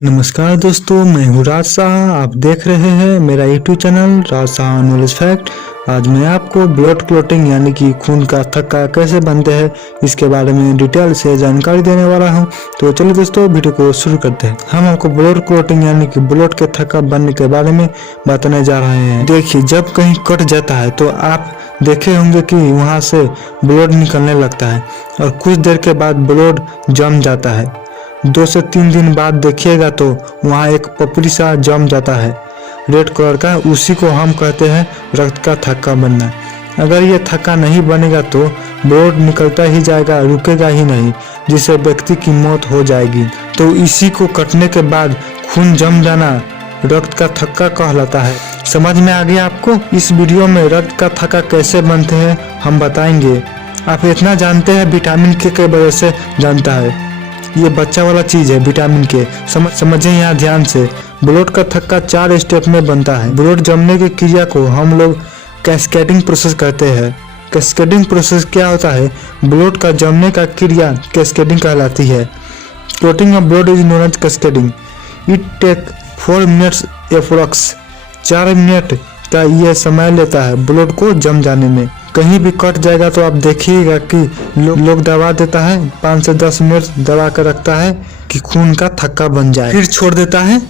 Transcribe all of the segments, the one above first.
नमस्कार दोस्तों, मैं हूँ राज शाह। आप देख रहे हैं मेरा यूट्यूब चैनल राज शाह नॉलेज फैक्ट। आज मैं आपको ब्लड क्लॉटिंग यानी कि खून का थक्का कैसे बनते हैं इसके बारे में डिटेल से जानकारी देने वाला हूं। तो चलिए दोस्तों, वीडियो को शुरू करते हैं। हम आपको ब्लड क्लॉटिंग यानी कि ब्लड के थक्का बनने के बारे में बताने जा रहे हैं। देखिए, जब कहीं कट जाता है तो आप देखे होंगे कि वहाँ से ब्लड निकलने लगता है और कुछ देर के बाद ब्लड जम जाता है। 2 से 3 दिन बाद देखिएगा तो वहाँ एक पपड़ी सा जम जाता है रेड कलर का। उसी को हम कहते हैं रक्त का थक्का बनना। अगर ये थक्का नहीं बनेगा तो ब्लड निकलता ही जाएगा, रुकेगा ही नहीं, जिससे व्यक्ति की मौत हो जाएगी। तो इसी को कटने के बाद खून जम जाना रक्त का थक्का कहलाता है। समझ में आ गया आपको? इस वीडियो में रक्त का थक्का कैसे बनते हैं हम बताएंगे। आप इतना जानते हैं विटामिन के वजह से जानता है। ये बच्चा वाला चीज है विटामिन के। समझें यहाँ ध्यान से। ब्लड का थक्का 4 स्टेप में बनता है। ब्लड जमने की क्रिया को हम लोग कैस्केडिंग प्रोसेस कहते हैं। कैस्केडिंग प्रोसेस क्या होता है? ब्लड का जमने का क्रिया कैस्केडिंग कहलाती है। Clotting of blood is known as cascading. It take 4 minutes approx. 4 minute का यह समय लेता है ब्लड को जम जाने में। कहीं भी कट जाएगा तो आप देखिएगा कि लोग दबा देता है, 5 से 10 मिनट दबा कर रखता है कि खून का थक्का बन जाए, फिर छोड़ देता है,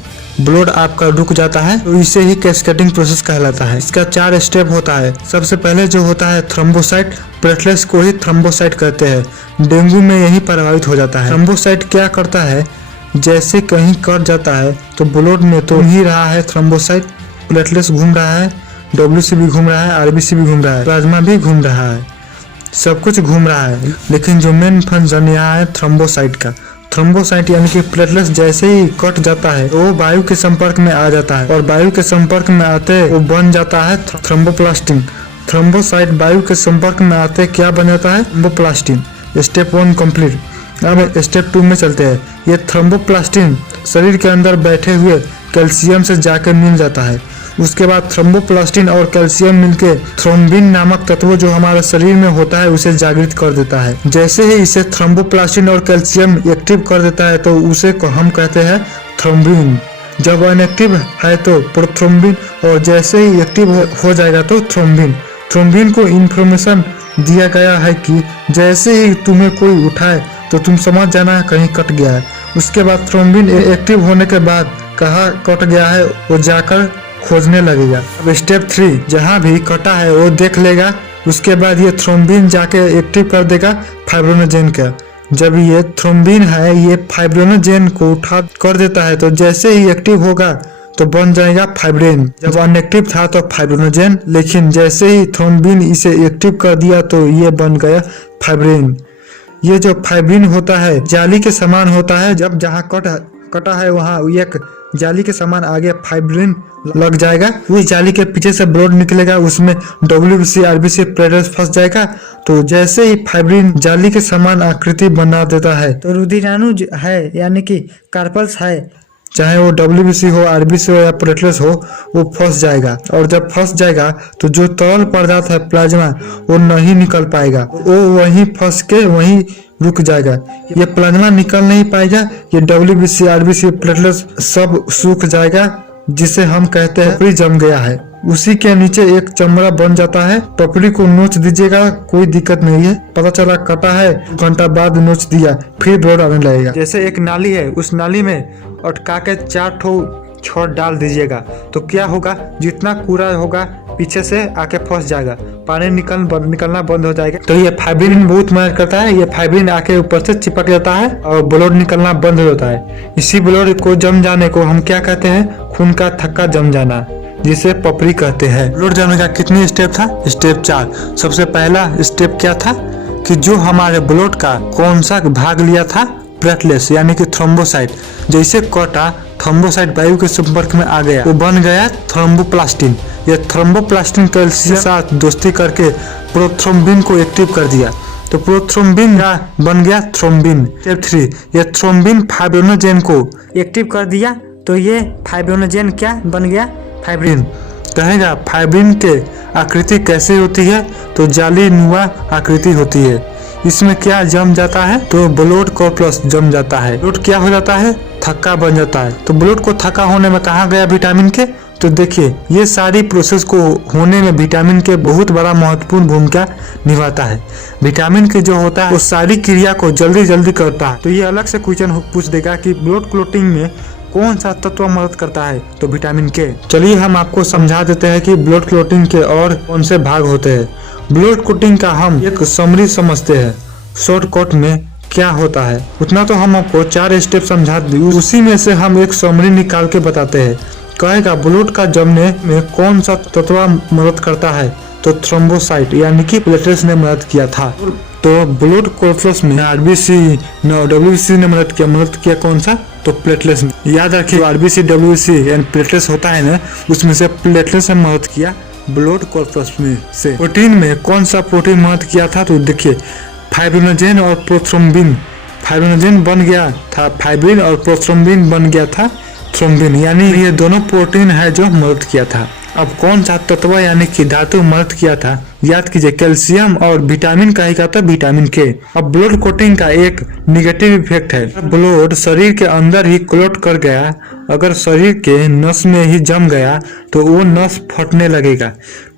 ब्लड आपका रुक जाता है। तो इसे ही कैस्केडिंग प्रोसेस कहलाता है। इसका 4 स्टेप होता है। सबसे पहले जो होता है थ्रोम्बोसाइट। प्लेटलेट्स को ही थ्रोम्बोसाइट कहते हैं। डेंगू में यही प्रभावित हो जाता है। थ्रोम्बोसाइट क्या करता है? जैसे कहीं कट जाता है तो ब्लड में तो ही रहा है थ्रोम्बोसाइट, प्लेटलेट्स घूम रहा है, WC भी घूम रहा है, RBC भी घूम रहा है, प्लाज्मा भी घूम रहा है, सब कुछ घूम रहा है। लेकिन जो मेन फंक्शन यहाँ है थ्रोम्बोसाइट का। थ्रोम्बोसाइट यानी कि प्लेटलेट्स जैसे ही कट जाता है वो वायु के संपर्क में आ जाता है और वायु के संपर्क में आते वो बन जाता है थ्रोम्बोप्लास्टिन। थ्रोम्बोसाइट वायु के संपर्क में आते क्या बन जाता है? थ्रोम्बोप्लास्टिन। Step 1 complete. अब स्टेप 2 में चलते हैं। ये थ्रोम्बोप्लास्टिन शरीर के अंदर बैठे हुए कैल्शियम से जाकर मिल जाता है। उसके बाद थ्रोम्बोप्लास्टिन और कैल्शियम मिलके थ्रोम्बिन नामक तत्व जो हमारे शरीर में होता है उसे जागृत कर देता है। जैसे ही इसे थ्रोम्बोप्लास्टिन और कैल्शियम एक्टिव कर देता है तो उसे हम कहते हैं थ्रोम्बिन। जब इनएक्टिव है तो प्रोथ्रोम्बिन और जैसे ही एक्टिव हो जाएगा तो थ्रोम्बिन। थ्रोम्बिन को इंफॉर्मेशन दिया गया है कि जैसे ही तुम्हें कोई उठाए तो तुम समझ जाना कहीं कट गया है। उसके बाद थ्रोम्बिन एक्टिव होने के बाद कहाँ कट गया है वो जाकर खोजने लगेगा। अब स्टेप 3, जहाँ भी कटा है वो देख लेगा। उसके बाद ये थ्रोम्बिन जाके एक्टिव कर देगा फाइब्रिनोजेन का। जब ये थ्रोम्बिन है ये फाइब्रिनोजेन को उठा कर देता है तो जैसे ही एक्टिव होगा तो बन जाएगा फाइब्रिन। जब अनएक्टिव था तो फाइब्रिनोजेन, लेकिन जैसे ही थ्रोम्बिन इसे एक्टिव कर दिया तो ये बन गया फाइब्रिन। ये जो फाइब्रिन होता है जाली के समान होता है। जब जहाँ कटा है वहाँ एक जाली के समान आगे फाइब्रिन लग जाएगा। उस जाली के पीछे से ब्लड निकलेगा, उसमें WBC RBC प्लेटलेट्स फंस जाएगा। तो जैसे ही फाइब्रिन जाली के समान आकृति बना देता है तो रुधिराणु है यानी कि कार्पल्स है, चाहे वो WBC हो, RBC हो या प्लेटलेट्स हो, वो फंस जाएगा। और जब फंस जाएगा तो जो तरल पदार्थ है प्लाज्मा वो नहीं निकल पाएगा, वो वहीं फंस के वहीं रुक जाएगा। ये प्लाज्मा निकल नहीं पाएगा, ये WBC RBC प्लेटलेट्स सब सूख जाएगा, जिसे हम कहते हैं पपड़ी जम गया है। उसी के नीचे एक चमड़ा बन जाता है। पपड़ी को नोच दीजिएगा, कोई दिक्कत नहीं है। पता चला कटा है, घंटा बाद नोच दिया, फिर ब्लड आने लगेगा। जैसे एक नाली है, उस नाली में अटका के 4 ठो छड़ डाल दीजिएगा तो क्या होगा? जितना कूड़ा होगा पीछे से आके फंस जाएगा, पानी निकलना बंद हो जाएगा। तो ये फाइब्रिन बहुत मदद करता है। ये फाइब्रिन आके ऊपर से चिपक जाता है और ब्लड निकलना बंद हो जाता है। इसी ब्लड को जम जाने को हम क्या कहते हैं? खून का थक्का जम जाना, जिसे पपड़ी कहते हैं। ब्लड जमने का कितने स्टेप था? स्टेप 4। सबसे पहला स्टेप क्या था कि जो हमारे ब्लड का कौन सा भाग लिया था? प्लेटलेट्स यानी कि थ्रोम्बोसाइट। जैसे कटा थ्रोम्बोसाइट वायु के संपर्क में आ गया, वो बन गया थ्रोम्बोप्लास्टिन। ये थ्रोम्बोप्लास्टिन कैल्शियम के साथ दोस्ती करके प्रोथ्रोम्बिन को एक्टिव कर दिया तो प्रोथ्रोम्बिन का बन गया थ्रोम्बिन। स्टेप 3, ये थ्रोम्बिन फाइब्रिनोजेन को एक्टिव कर दिया तो ये फाइब्रिनोजेन क्या बन गया? फाइब्रिन। कहेगा फाइब्रिन के आकृति कैसे होती है? तो जाली नुमा आकृति होती है। इसमें क्या जम जाता है, तो ब्लड कॉर्पस जम जाता है। ब्लड क्या हो जाता है, थक्का बन जाता है। तो ब्लड को थक्का होने में कहाँ गया विटामिन के, तो देखिए ये सारी प्रोसेस को होने में विटामिन के बहुत बड़ा महत्वपूर्ण भूमिका निभाता है। विटामिन के जो होता है वो सारी क्रिया को जल्दी जल्दी करता है। तो ये अलग से क्वेश्चन पूछ देगा कि ब्लड क्लॉटिंग में कौन सा तत्व मदद करता है, तो विटामिन के। चलिए हम आपको समझा देते हैं कि ब्लड क्लॉटिंग के और कौन से भाग होते हैं। ब्लड क्लॉटिंग का हम एक समरी समझते हैं, शॉर्टकट में क्या होता है उतना तो हम आपको 4 स्टेप समझा दी, उसी में से हम एक समरी निकाल के बताते हैं। कहेगा ब्लड का जमने में कौन सा तत्व मदद करता है, तो थ्रोम्बोसाइट यानी कि प्लेटलेट्स ने मदद किया था। तो ब्लड कॉर्पस में आरबीसी डब्ल्यूबीसी ने मदद किया कौन सा, तो प्लेटलेट्स। याद रखिए आरबीसी डब्ल्यूबीसी यानी प्लेटलेट्स होता है ना, उसमें से प्लेटलेट्स ने मदद किया ब्लड कॉर्पस में से। प्रोटीन में कौन सा प्रोटीन मदद किया था, तो देखिए फाइब्रिनोजेन और प्रोथ्रोम्बिन। फाइब्रिनोजेन बन गया था फाइब्रिन और प्रोथ्रोम्बिन बन गया था थ्रोम्बिन, यानी ये दोनों प्रोटीन है जो मदद किया था। अब कौन सा तत्व यानी कि धातु मदद किया था, याद कीजिए कैल्शियम और विटामिन का ही था विटामिन के। अब ब्लड क्लॉटिंग का एक निगेटिव इफेक्ट है, ब्लड शरीर के अंदर ही क्लॉट कर गया, अगर शरीर के नस में ही जम गया तो वो नस फटने लगेगा,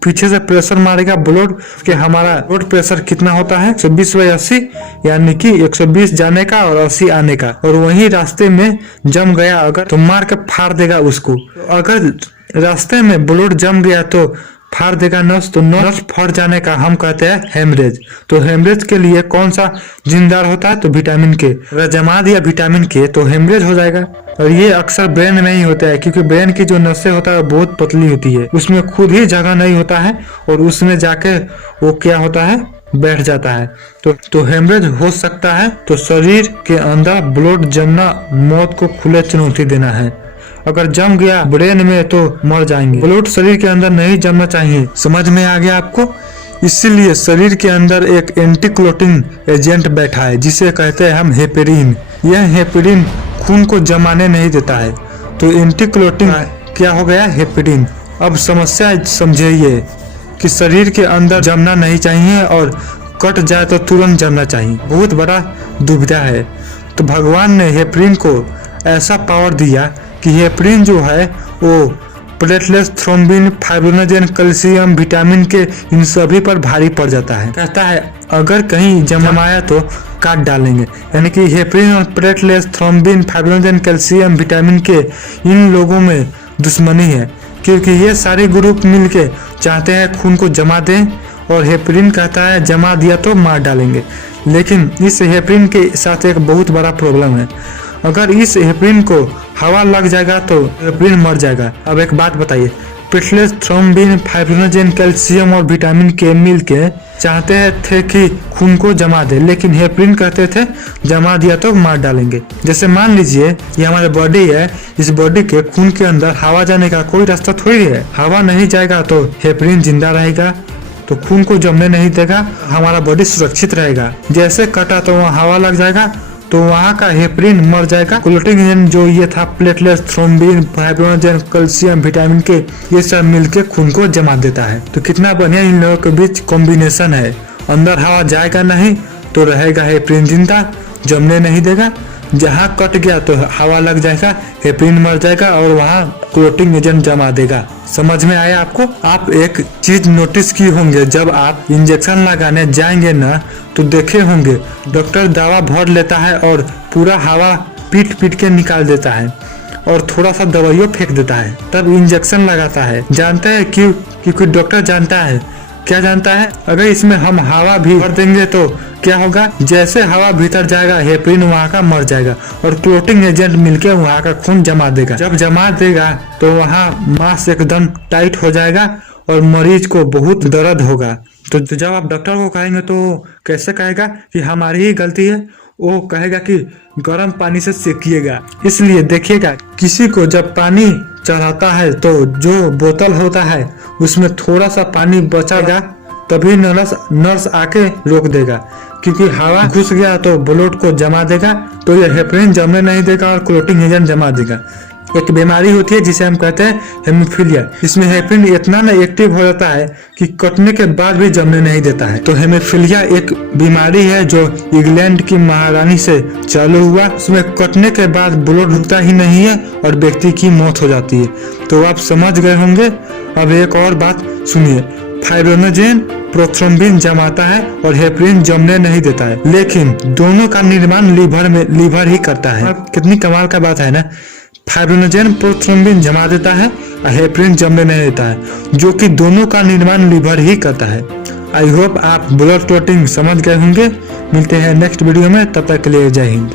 पीछे से प्रेशर मारेगा ब्लड के। हमारा ब्लड प्रेशर कितना होता है, 120/80, यानी कि 120 जाने का और 80 आने का, और वही रास्ते में जम गया अगर तो मार के फाड़ देगा उसको। अगर रास्ते में ब्लड जम गया तो फाड़ देगा नस, तो नस फट जाने का हम कहते हैं हेमरेज। तो हेमरेज के लिए कौन सा जिम्मेदार होता है, तो विटामिन के। अगर जमा दिया विटामिन के तो हेमरेज हो जाएगा, और ये अक्सर ब्रेन में ही होता है, क्योंकि ब्रेन की जो नसें होता है बहुत पतली होती है, उसमें खुद ही जगह नहीं होता है, और उसमें जाके वो क्या होता है, बैठ जाता है। तो हेमरेज हो सकता है। तो शरीर के अंदर ब्लड जमना मौत को खुले चुनौती देना है। अगर जम गया ब्रेन में तो मर जाएंगे। ब्लड शरीर के अंदर नहीं जमना चाहिए, समझ में आ गया आपको। इसीलिए शरीर के अंदर एक एंटी क्लॉटिंग एजेंट बैठा है, जिसे कहते हैं हम हेपेरिन। यह हेपेरिन खून को जमाने नहीं देता है, तो एंटी क्लॉटिंग क्या हो गया, हेपेरिन। अब समस्या समझिए कि शरीर के अंदर जमना नहीं चाहिए, और कट जाए तो तुरंत जमना चाहिए, बहुत बड़ा दुविधा है। तो भगवान ने हेपेरिन को ऐसा पावर दिया कि हेपेरिन जो है वो platelets, thrombin, fibrinogen, calcium, vitamin के इन सभी पर भारी पड़ जाता है। कहता है अगर कहीं जमाया तो काट डालेंगे, यानी कि हेपेरिन और platelets, thrombin, fibrinogen, calcium, vitamin के इन लोगों में दुश्मनी है, क्योंकि ये सारे ग्रुप मिलके चाहते हैं खून को जमा दें, और हेपेरिन कहता है जमा दिया तो मार डालेंगे। लेकिन इस हेपेरिन के साथ एक बहुत बड़ा प्रॉब्लम है, अगर इस हेपेरिन को हवा लग जाएगा तो हेपेरिन मर जाएगा। अब एक बात बताइए, प्लेटलेट्स, थ्रोम्बिन, फाइब्रिनोजेन, कैल्शियम और विटामिन के मिल के चाहते थे कि खून को जमा दे, लेकिन हेपेरिन कहते थे जमा दिया तो मार डालेंगे। जैसे मान लीजिए ये हमारे बॉडी है, इस बॉडी के खून के अंदर हवा जाने का कोई रास्ता थोड़ी है, हवा नहीं जाएगा तो हेपेरिन जिंदा रहेगा, तो खून को जमने नहीं देगा, हमारा बॉडी सुरक्षित रहेगा। जैसे कटा तो वहाँ हवा लग जाएगा, तो वहाँ का हेपेरिन मर जाएगा। क्लॉटिंग एजेंट जो ये था platelets, thrombin, fibrinogen, calcium, vitamin के, ये सब मिलके खून को जमा देता है। तो कितना बढ़िया इन लोगों के बीच कॉम्बिनेशन है। अंदर हवा जाएगा नहीं तो रहेगा हेपेरिन जिंदा, जमने नहीं देगा। जहाँ कट गया तो हवा लग जाएगा, हेपेरिन मर जाएगा, और वहाँ क्लॉटिंग एजेंट जमा देगा। समझ में आया आपको। आप एक चीज नोटिस की होंगे, जब आप इंजेक्शन लगाने जाएंगे ना तो देखे होंगे डॉक्टर दवा भर लेता है और पूरा हवा पीट पीट के निकाल देता है, और थोड़ा सा दवाइयों फेंक देता है, तब इंजेक्शन लगाता है। जानते हैं क्यों? क्योंकि डॉक्टर जानता है, क्या जानता है, अगर इसमें हम हवा भी भर देंगे तो क्या होगा, जैसे हवा भीतर जाएगा हेपेरिन वहाँ का मर जाएगा, और क्लॉटिंग एजेंट मिलके वहाँ का खून जमा देगा। जब जमा देगा तो वहाँ मांस एकदम टाइट हो जाएगा और मरीज को बहुत दर्द होगा। तो जब आप डॉक्टर को कहेंगे तो कैसे कहेगा कि हमारी ही गलती है, वो कहेगा कि गर्म पानी से सेकिएगा। इसलिए देखिएगा, किसी को जब पानी चढ़ाता है तो जो बोतल होता है उसमें थोड़ा सा पानी बचाएगा, तभी नर्स आके रोक देगा, क्योंकि हवा घुस गया तो ब्लड को जमा देगा, तो ये हेपेरिन जमने नहीं देगा और क्लॉटिंग एजेंट जमा देगा। एक बीमारी होती है जिसे हम कहते हैं हेमोफीलिया। इसमें हेपेरिन इतना ना एक्टिव हो जाता है कि कटने के बाद भी जमने नहीं देता है। तो हेमोफीलिया एक बीमारी है जो इंग्लैंड की महारानी से चालू हुआ। उसमें कटने के बाद ब्लड रुकता ही नहीं है और व्यक्ति की मौत हो जाती है। तो आप समझ गए होंगे। अब एक और बात सुनिए, फाइब्रिनोजेन प्रोथ्रोम्बिन जमाता है और हेपेरिन जमने नहीं देता है, लेकिन दोनों का निर्माण लीवर ही करता है। कितनी कमाल का बात है ना। फाइब्रिनोजेन प्रोथ्रोम्बिन जमा देता है और हेपेरिन जमने नहीं देता है, जो कि दोनों का निर्माण लीवर ही करता है। आई होप आप ब्लड क्लॉटिंग समझ गए होंगे। मिलते हैं नेक्स्ट वीडियो में, तब तक के लिए जय हिंद।